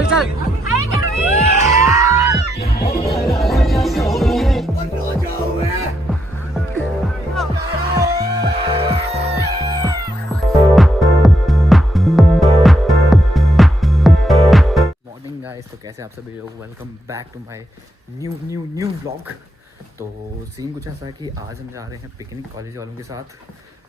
चल चल। Morning guys, तो कैसे आप सभी लोग, welcome back to my new vlog. तो सीन कुछ ऐसा है कि आज हम जा रहे हैं पिकनिक कॉलेज वालों के साथ।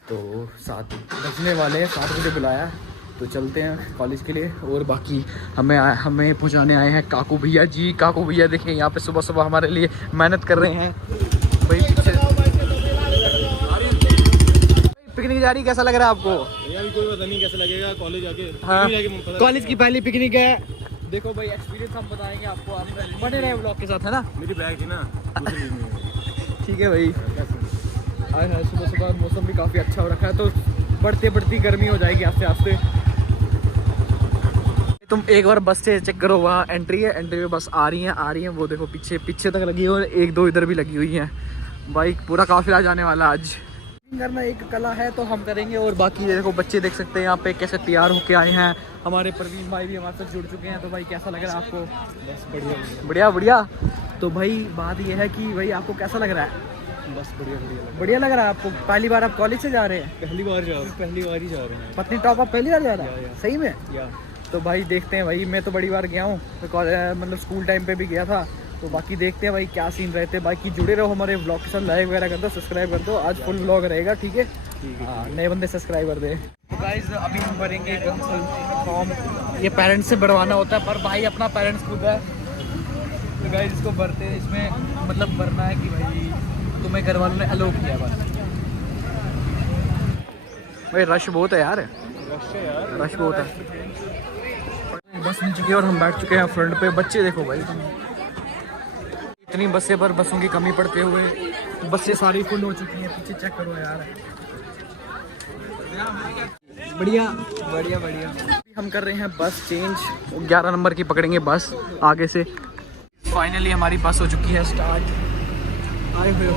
तो 7 बजने वाले हैं, 7 बजे बुलाया, तो चलते हैं कॉलेज के लिए। और बाकी हमें पहुंचाने आए हैं काकू भैया जी। काकू भैया देखें यहाँ पे सुबह सुबह हमारे लिए मेहनत कर रहे हैं भाई। पीछे पिकनिक जा रही, कैसा लग रहा है आपको? यार कोई पता नहीं कैसा लगेगा कॉलेज आके। हाँ, कॉलेज की पहली पिकनिक है। देखो भाई, एक्सपीरियंस हम बताएंगे आपको, आप बने रहे व्लॉग के साथ, है ना? मेरी बैग थी ना। ठीक है भाई। आज सुबह सुबह मौसम भी काफ़ी अच्छा हो रखा है, तो बढ़ती गर्मी हो जाएगी आस्ते आस्ते। तुम एक बार बस से चेक करो, वहाँ एंट्री है, एंट्री में बस आ रही है। वो देखो पीछे तक लगी है, और 1-2 इधर भी लगी हुई हैं। भाई पूरा काफिला जाने वाला आज। करना एक कला है तो हम करेंगे। और बाकी देखो बच्चे देख सकते हैं यहाँ पे कैसे तैयार होके आए हैं। हमारे प्रवीण भाई भी हमारे साथ जुड़ चुके हैं। तो भाई कैसा लग रहा है आपको? बस बढ़िया। तो भाई बात ये है कि भाई आपको कैसा लग रहा है? बस बढ़िया लग रहा है आपको? पहली बार आप कॉलेज से जा रहे हैं? पहली बार ही जा रहे हैं। पत्नी टॉप आप पहली बार जा रहा है? सही में? तो भाई देखते हैं भाई, मैं तो बड़ी बार गया हूँ, मतलब स्कूल टाइम पे भी गया था। तो बाकी देखते हैं भाई क्या सीन रहते हैं। बाकी जुड़े रहो हमारे व्लॉग के साथ, लाइक वगैरह कर दो, सब्सक्राइब कर दो। आज फुल व्लॉग रहेगा, ठीक है? हाँ, नए बंदे सब्सक्राइब कर दे। तो गाइस अभी हम भरेंगे फॉर्म। ये पेरेंट्स से भरवाना होता है, पर भाई अपना पेरेंट्स खुद है। तो गाइस इसको भरते हैं, इसमें मतलब भरना है कि भाई तुम्हें घर वालों ने अलो किया। बस भाई रश बहुत है यार, रश बहुत है। बस मिल चुकी है और हम बैठ चुके हैं फ्रंट पे। बच्चे देखो भाई, इतनी बसें पर बसों की कमी पड़ते हुए बसें सारी फुल हो चुकी हैं। पीछे चेक करो यार, बढ़िया। हम कर रहे हैं बस चेंज, 11 नंबर की पकड़ेंगे बस आगे से। फाइनली हमारी बस हो चुकी है स्टार्ट। आए हुए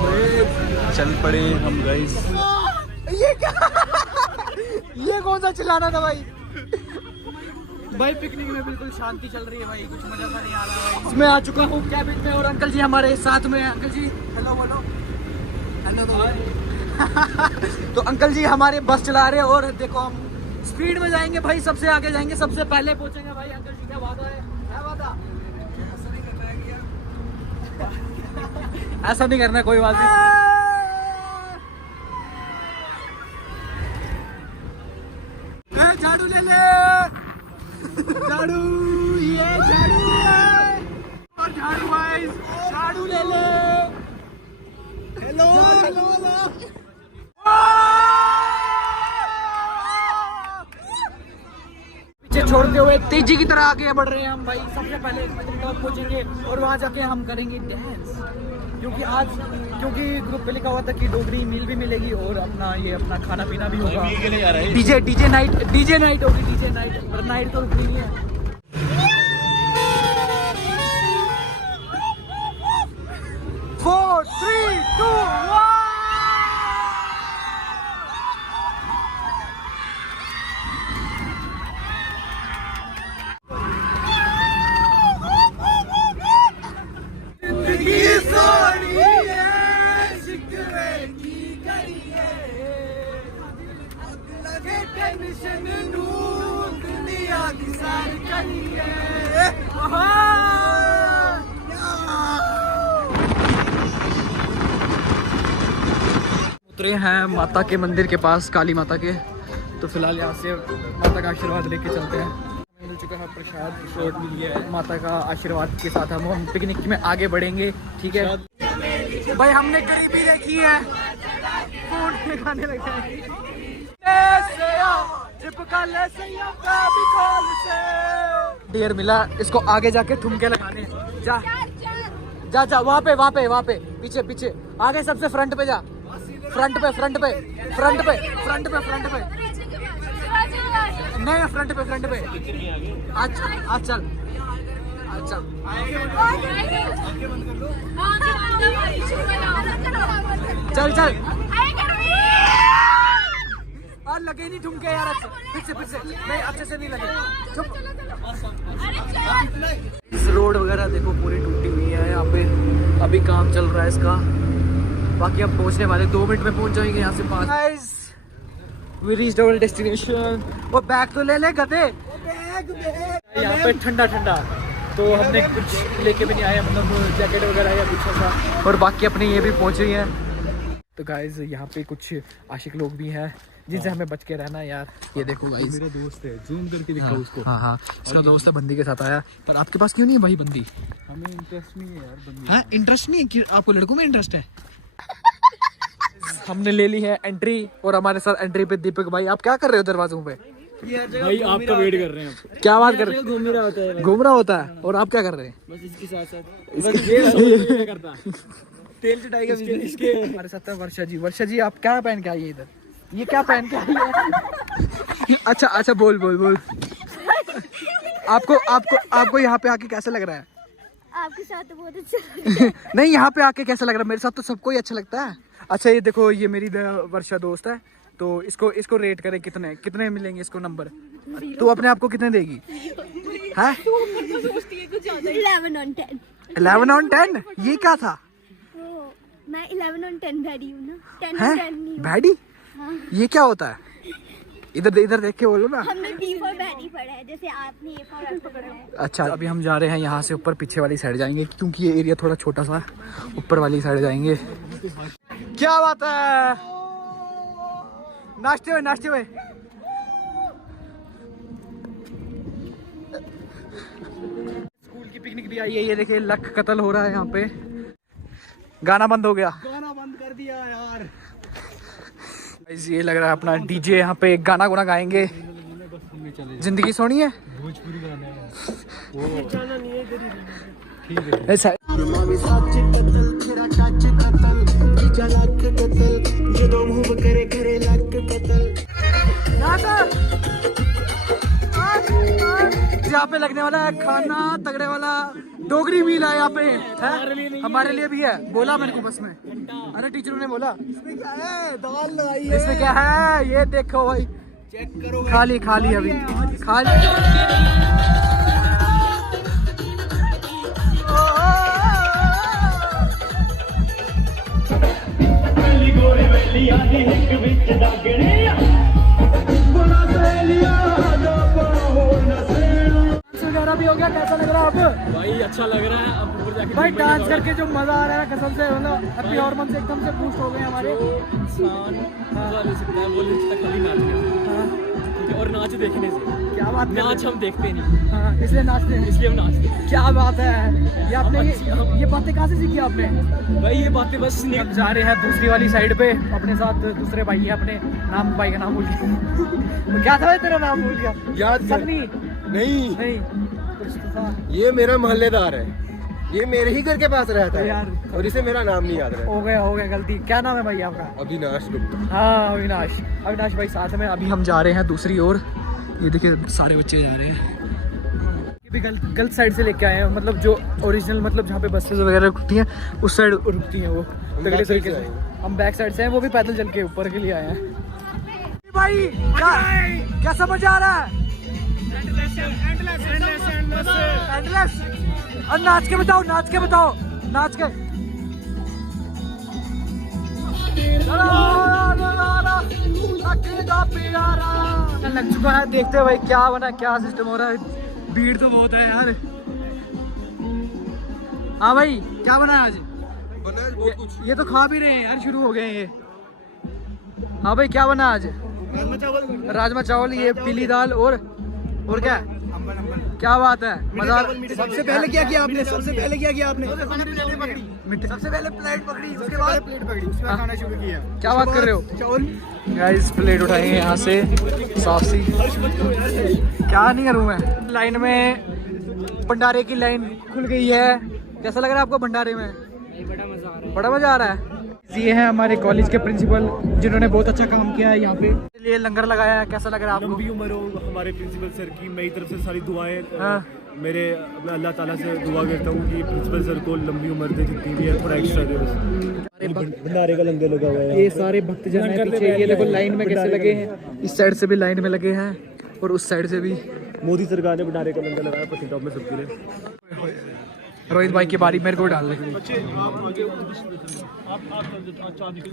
चल पड़े हम गाइस। ये क्या ये कौन सा चिल्लाना था भाई? भाई पिकनिक में बिल्कुल शांति चल रही है भाई, कुछ मजा सा नहीं आ रहा है। इसमें आ चुका हूँ कैबिन में, और अंकल जी हमारे साथ में हैं। अंकल जी हेलो बोलो। तो अंकल जी हमारे बस चला रहे हैं, और देखो हम स्पीड में जाएंगे भाई, सबसे आगे जाएंगे, सबसे पहले पहुंचेंगे भाई। अंकल जी क्या वादा है? क्या वादा? ऐसा नहीं करना, कोई बात नहीं। झाड़ू ले ले, झाड़ू, ये झाड़ू है, और झाड़ू भाई, झाड़ू ले ले। हेलो पीछे छोड़ते हुए तेजी की तरह आगे बढ़ रहे हैं हम भाई। सबसे पहले टॉप पहुंचेंगे और वहां जाके हम करेंगे डांस, क्योंकि ग्रुप पे लिखा हुआ था कि डोगरी मील भी मिलेगी, और अपना खाना पीना भी होगा। डीजे नाइट होगी, डीजे नाइट, पर नाइट तो रुकनी नहीं है। उतरे हैं माता के मंदिर के पास, काली माता के। तो फिलहाल यहाँ से माता का आशीर्वाद लेके चलते हैं। मिल चुका है प्रसाद, शॉर्ट मिल गया है। माता का आशीर्वाद के साथ हम पिकनिक में आगे बढ़ेंगे, ठीक है भाई? हमने गरीबी देखी है, फूड में खाने लगे हैं। डियर मिला, इसको आगे जाके ठुमके लगाने। जा वहाँ पे पीछे आगे, सबसे फ्रंट पे जा, फ्रंट पे नहीं, फ्रंट पे। अच्छा चल। और लगे नहीं ठुमके यार, पीछे नहीं, अच्छे से नहीं लगे। चुप। रोड वगैरह देखो पूरी टूटी हुई है यहाँ पे, अभी काम चल रहा है इसका। बाकी हम पहुँचने वाले 2 मिनट में पहुँच जाएंगे यहाँ से 5। Guys we reached our destination. वो बैग तो ले ले गधे। यहाँ पे ठंडा ठंडा तो हमने कुछ लेके भी नहीं आया, मतलब जैकेट वगैरह या कुछ ऐसा। और बाकी अपने ये भी पहुँच रही हैं। तो गाइस यहाँ पे कुछ आशिक लोग भी हैं जिनसे हमें बच के रहना है यार। ये देखो गाइस, मेरा दोस्त है, जूम करके दिखाओ उसको। हाँ इसका दोस्त है, बंदी के साथ आया। पर आपके पास क्यों नहीं है भाई बंदी? हमें इंटरेस्ट नहीं है यार बंदी। हाँ इंटरेस्ट नहीं है कि आपको लड़कों में इंटरेस्ट है? हमने ले ली है एंट्री और हमारे साथ एंट्री पे दीपक भाई। आप क्या कर रहे हो दरवाजों पे? भाई आपका वेट कर रहे हैं। क्या बात कर रहे हैं? घूम रहा होता है, घूम रहा होता है। और आप क्या कर रहे हैं? बस इसके साथ साथ ये करता तेल चटाई का इसके। हमारे साथ है वर्षा जी। वर्षा जी आप क्या पहन के आई है इधर? ये क्या पहन के आई है? अच्छा बोल। आपको यहाँ पे आके कैसा लग रहा है? आपके साथ तो बहुत अच्छा नहीं यहाँ पे आके कैसा लग रहा है? मेरे साथ तो सबको ही अच्छा लगता है। अच्छा ये देखो, ये मेरी वर्षा दोस्त है, तो इसको रेट करें कितने मिलेंगे इसको नंबर? तो अपने आप को कितने देगी? हैं? 11 on 10। 11 on 10? ये क्या था? मैं 11 on 10 बैडी हूँ ना, 10 हैं? on 10 नहीं हूँ। बैडी? हाँ। ये क्या होता है? इधर देख के बोलो ना। हमने B for बैडी पढ़ा है, जैसे आपने A for एप्पल पढ़ा है। अच्छा अभी हम जा रहे हैं यहाँ से ऊपर, पीछे वाली साइड जाएंगे क्योंकि ये एरिया थोड़ा छोटा सा, ऊपर वाली साइड जाएंगे। क्या बात है? नाचते हुए स्कूल की पिकनिक भी आई है। ये देखिए लक कत्ल हो रहा है यहाँ पे। गाना बंद हो गया। गाना बंद कर दिया यार। ये लग रहा है अपना डीजे यहाँ पे गाना गुना गाएंगे। जिंदगी सोनी है। भोजपुरी गाना है वो। गाना नहीं है इधर ही। ठीक है। ऐसा यहाँ पे लगने वाला है खाना तगड़े वाला डोगरी मील है यहाँ पे है। हमारे लिए भी है, बोला मेरे को बस में। अरे टीचरों ने बोला इसमें क्या है, दाल लगाई है। इसमें क्या है ये देखो भाई, चेक करो। खाली अभी खाली। वगैरह भी हो गया। कैसा लग रहा है अब? भाई अच्छा लग रहा है। अब ऊपर जाके भाई डांस करके जो मजा आ रहा है कसम से, मतलब हैप्पी हार्मोन से एकदम से बूस्ट हो गए हमारे। इंसान मजा ले सकता है, वो ले सकता है खाली नाच के। और नाच देखने से। क्या बात है? नाच हम देखते नहीं। हाँ इसलिए नाचते हैं। इसलिए हम नाचते हैं। क्या बात है? ये आपने ये बातें कहाँ से सीखी आपने? भाई ये बातें बस हम जा रहे हैं दूसरी वाली साइड पे, अपने साथ दूसरे भाई है अपने। नाम भाई का नाम भूल गया। क्या था तेरा नाम? भूल गया। याद सन्नी? नहीं कुछ तो था। ये मेरा मोहल्लेदार है, ये मेरे ही घर के पास रहता है यार। और इसे मेरा नाम नहीं याद रहता। हो गया गलती। क्या नाम है भाई आपका? अविनाश गुप्ता। हाँ अविनाश भाई साथ में। अभी हम जा रहे हैं दूसरी ओर। ये देखिए सारे बच्चे जा रहे हैं। ये भी गलत साइड से लेके आए हैं, मतलब जो ओरिजिनल, मतलब जहाँ पे बसेस वगैरह रुकती हैं उस साइड रुकती हैं वो तगड़े तरीके से। हम बैक साइड से हैं, वो भी पैदल चल के ऊपर के लिए आए हैं। भाई क्या समझ आ रहा है? एंडलेस। और नाच के बताओ नाच के। लग चुका है, देखते हैं भाई क्या बना, क्या सिस्टम हो रहा है। भीड़ तो बहुत है यार। हाँ भाई क्या बना है आज? बना बहुत कुछ। ये तो खा भी रहे हैं यार, शुरू हो गए हैं ये। हाँ भाई क्या बना आज? राजमा चावल, ये पीली दाल और क्या? क्या बात है? मजा। सबसे पहले क्या किया आपने? सबसे पहले प्लेट पकड़ी, उसके बाद प्लेट पकड़ी, उसके बाद खाना शुरू किया। क्या बात कर रहे हो? चावल गाइस प्लेट उठाएंगे यहाँ से साफ सी। क्या नहीं करूँ मैं। लाइन में भंडारे की लाइन खुल गई है। कैसा लग रहा है आपको भंडारे में? बड़ा मजा आ रहा है। ये है हमारे कॉलेज के प्रिंसिपल जिन्होंने बहुत अच्छा काम किया है यहाँ पे। लिए लंगर लगाया है। कैसा लग रहा है आपको? लंबी उम्र हो हमारे प्रिंसिपल सर की। मेरी तरफ से सारी दुआएं। हाँ। मैं अल्लाह ताला से दुआ करता हूँ कि प्रिंसिपल सर को लंबी उम्र दे, जितनी भी है थोड़ा एक्स्ट्रा दे। भंडारे का लंगर लगा हुआ है। ये सारे भक्तजन हैं पीछे। ये देखो लाइन में कैसे लगे हैं। इस साइड से भी लाइन में लगे हैं और उस साइड से भी मोदी सरकार ने नारे का लंगर लगाया पत्नीटॉप में सबके लिए। रोहित भाई की बारी, मेरे को डाल दे।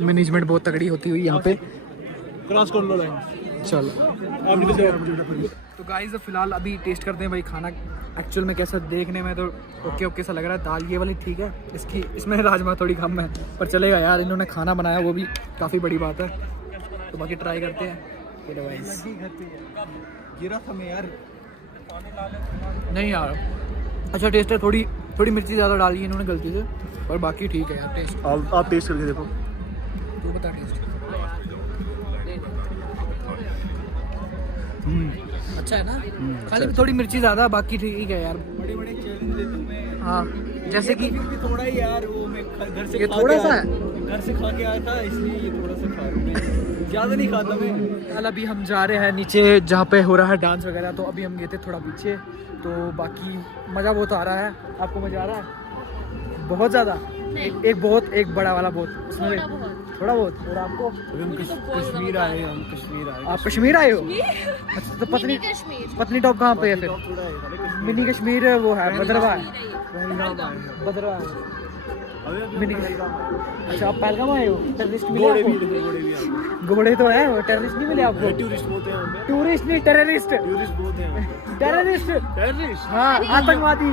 मैनेजमेंट बहुत तगड़ी होती हुई यहाँ पे। क्रॉस कर लो लाइन। चलो तो गाइस फिलहाल अभी टेस्ट करते हैं भाई खाना एक्चुअल में कैसा। देखने में तो ओके ओके सा लग रहा है। दाल ये वाली ठीक है, इसमें राजमा थोड़ी कम है, पर चलेगा यार। इन्होंने खाना बनाया वो भी काफ़ी बड़ी बात है। तो बाकी ट्राई करते हैं। गिरा था मैं यार। नहीं यार अच्छा टेस्ट है। थोड़ी मिर्ची ज़्यादा डाली है इन्होंने गलती से, और बाकी ठीक है यार टेस्ट। आप टेस्ट करके देखो। तू बता टेस्ट। अच्छा है ना? खाली थोड़ी मिर्ची ज़्यादा, बाकी ठीक है यार। बड़े बड़े चैलेंज देता हूं मैं। हाँ जैसे कि थोड़ा ही यार, वो मैं घर से ये थोड़ा सा है, घर से खा के आया था, इसलिए ये थोड़ा सा खा रहा हूं मैं। ज़्यादा नहीं खाता मैं। कल अभी हम जा रहे हैं नीचे जहाँ पे हो रहा है डांस वगैरह, तो अभी हम गए थे थोड़ा पीछे। तो बाकी मज़ा बहुत आ रहा है। आपको मज़ा आ रहा है? बहुत ज़्यादा? एक बड़ा वाला बहुत, उसमें थोड़ा बहुत। और आपको? कश्मीर आए हैं हम, कश्मीर आए। आप कश्मीर आए हो? अच्छा तो पत्नीटॉप कहाँ पे है फिर? मिनी कश्मीर वो है, भद्रवाह है। भद्रवाह है मिनी। अच्छा आप पहलगाम आए हो? टेररिस्ट मिले आपको? घोड़े तो है, टेररिस्ट नहीं मिले आपको? टूरिस्ट बोलते हैं। टूरिस्ट नहीं टेररिस्ट। टूरिस्ट बोलते हैं। टेररिस्ट हाँ, आतंकवादी।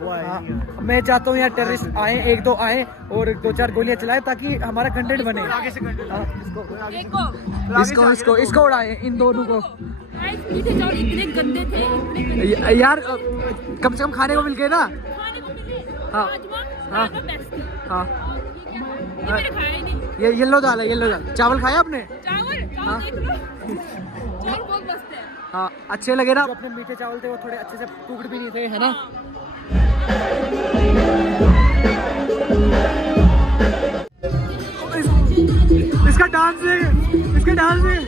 हाँ, मैं चाहता हूँ यार टेररिस्ट आए, एक दो आए और 2-4 गोलियां चलाए ताकि हमारा कंटेंट बने। इसको उड़ाए, इन दोनों को। इतने गंदे थे यार कम से कम खाने को मिल गए ना। हाँ हाँ हाँ ये येलो दाल है, येलो दाल। चावल खाया आपने? हाँ हाँ अच्छे लगे ना? अपने मीठे चावल थे वो थोड़े अच्छे से कुकड भी नहीं थे, है ना? इसका डांस है, इसका डांस है।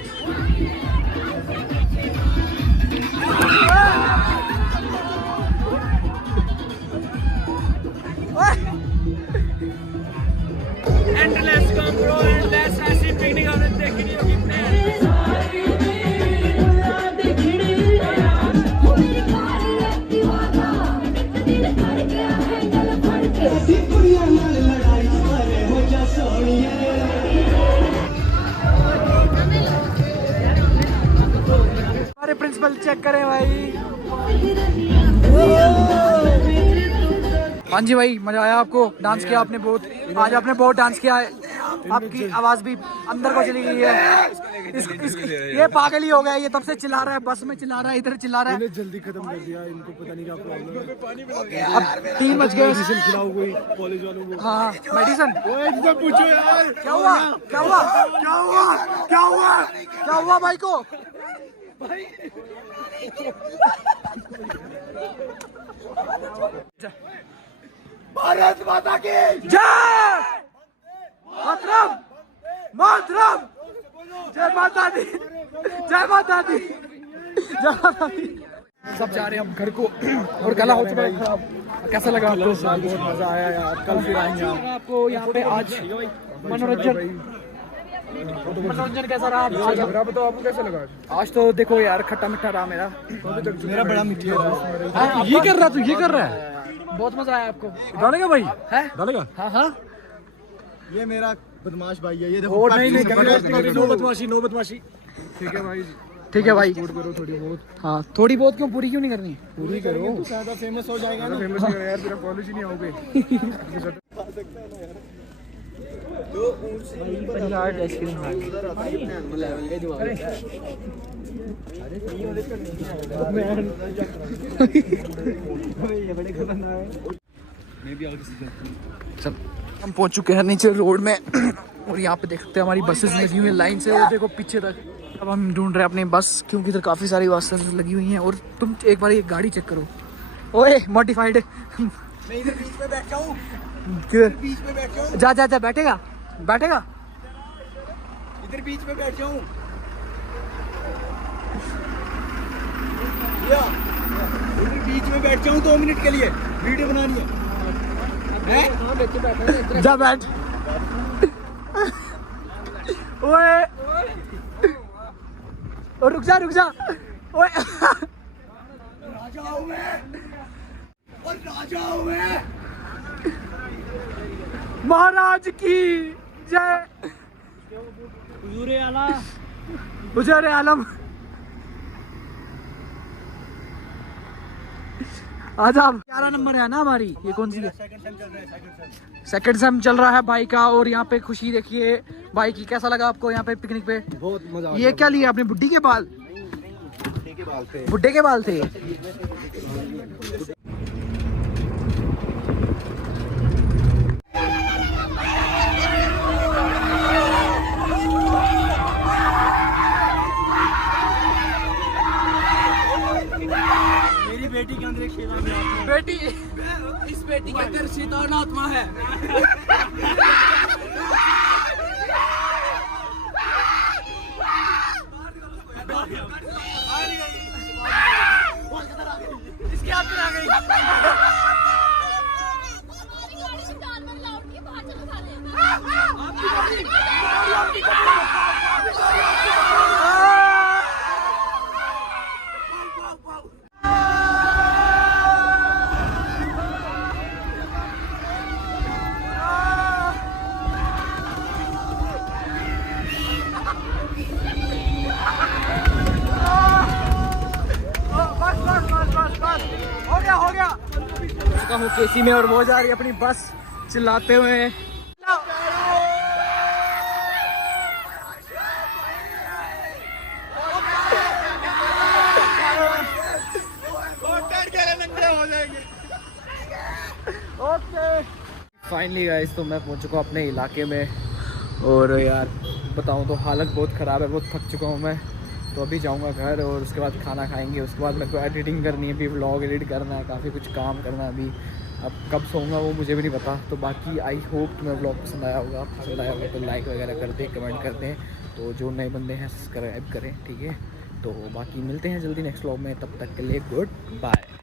एंडलेस कम ब्रो, एंडलेस ऐसी पिकनिक हमने देखी नहीं होगी। हमारे प्रिंसिपल चेक करें भाई। हाँ जी भाई, मजा आया आपको? डांस किया आपने बहुत, आज आपने बहुत डांस किया है। आपकी आवाज भी अंदर को चली गई है। ये पागल ही हो गया, ये तब से चिल्ला रहा है, बस में चिल्ला रहा है, इधर चिल्ला रहा है। जल्दी खत्म कर दिया, इनको पता नहीं क्या प्रॉब्लम है। अब 3 बज गए। मेडिसिन खिलाओ कोई कॉलेज वालों को। हाँ मेडिसिन। एकदम पूछो यार, क्या हुआ? क्या हुआ? क्या हुआ? क्या हुआ? क्या हुआ भाई को? भारत माता की जय। मातरम, मातरम, जय माता दी, जय माता दी, जय माता दी। सब जा रहे हैं हम घर को और गला हो चुका है खराब। कैसा लगा आपको? बहुत मजा आया यार, कल फिर आएंगे आपको यहाँ पे। आज मनोरंजन कैसा रहा? आज बताओ आपको कैसा लगा? आज तो देखो यार खट्टा मीठा रहा मेरा बड़ा मीठा रहा। ये कर रहा, तू ये कर रहा है। बहुत मजा आया आपको? डालेगा भाई, है डालेगा। हाँ हाँ ये मेरा बदमाश भाई है, ये देखो। और नहीं नो बदमाशी, नो बदमाशी। ठीक है भाई, ठीक है भाई। करो थोड़ी बहुत। हाँ थोड़ी बहुत क्यों, पूरी क्यों नहीं करनी? पूरी करो तो ज्यादा फेमस हो जाएगा ना। फेमस हो यार, तेरा कॉलेज ही नहीं आओगे। चल हम पहुंच चुके हैं नीचे रोड में और यहाँ पे देखते हैं हमारी बसेस लगी हुई हैं लाइन से, वो देखो पीछे तक। अब हम ढूंढ रहे हैं अपनी बस, क्योंकि इधर काफ़ी सारी बसेस लगी हुई हैं। और तुम एक बार ये गाड़ी चेक करो, ओए मॉडिफाइड। मैं इधर बीच में बैठा हूँ, बीच में बैठा हूँ। जा जा जा, बैठेगा बैठेगा, इधर बीच में बैठ जाऊँ। इधर बीच में बैठ जाऊँ 2 मिनट के लिए, वीडियो बनानी है। जा बैठ। ओए और रुक जा ओए राजा हूँ मैं। महाराज की जय। हुजूर आलम आज आप 11 नंबर है ना हमारी, ये कौन सी है? सेकंड सेम चल रहा है भाई का। और यहाँ पे खुशी देखिए भाई की। कैसा लगा आपको यहाँ पे पिकनिक पे? बहुत मजा आया। ये क्या लिया आपने? बुड्ढी के बाल? बुड्ढे के बाल थे। मेरी बेटी के अंदर एक शैतान आत्मा है। बेटी, इस बेटी के अंदर शैतान आत्मा है। इसके हाथ में आ गई। हो गया चुका हूँ केसी में और वो जा रही है अपनी बस चिल्लाते हुए। फाइनली गाइस तो मैं पहुंच चुका हूँ अपने इलाके में। और यार बताऊँ तो हालत बहुत ख़राब है, बहुत थक चुका हूँ मैं। तो अभी जाऊंगा घर और उसके बाद खाना खाएंगे। उसके बाद मेरे को एडिटिंग करनी है, भी व्लॉग एडिट करना है, काफ़ी कुछ काम करना है अभी। अब कब सोऊंगा वो मुझे भी नहीं पता। तो बाकी आई होप तुम्हें व्लॉग पसंद आया होगा। पसंद आया होगा तो लाइक वगैरह कर दें, कमेंट कर दें। तो जो नए बंदे हैं सब्सक्राइब करें, ठीक है। तो बाकी मिलते हैं जल्दी नेक्स्ट व्लॉग में, तब तक के लिए गुड बाय।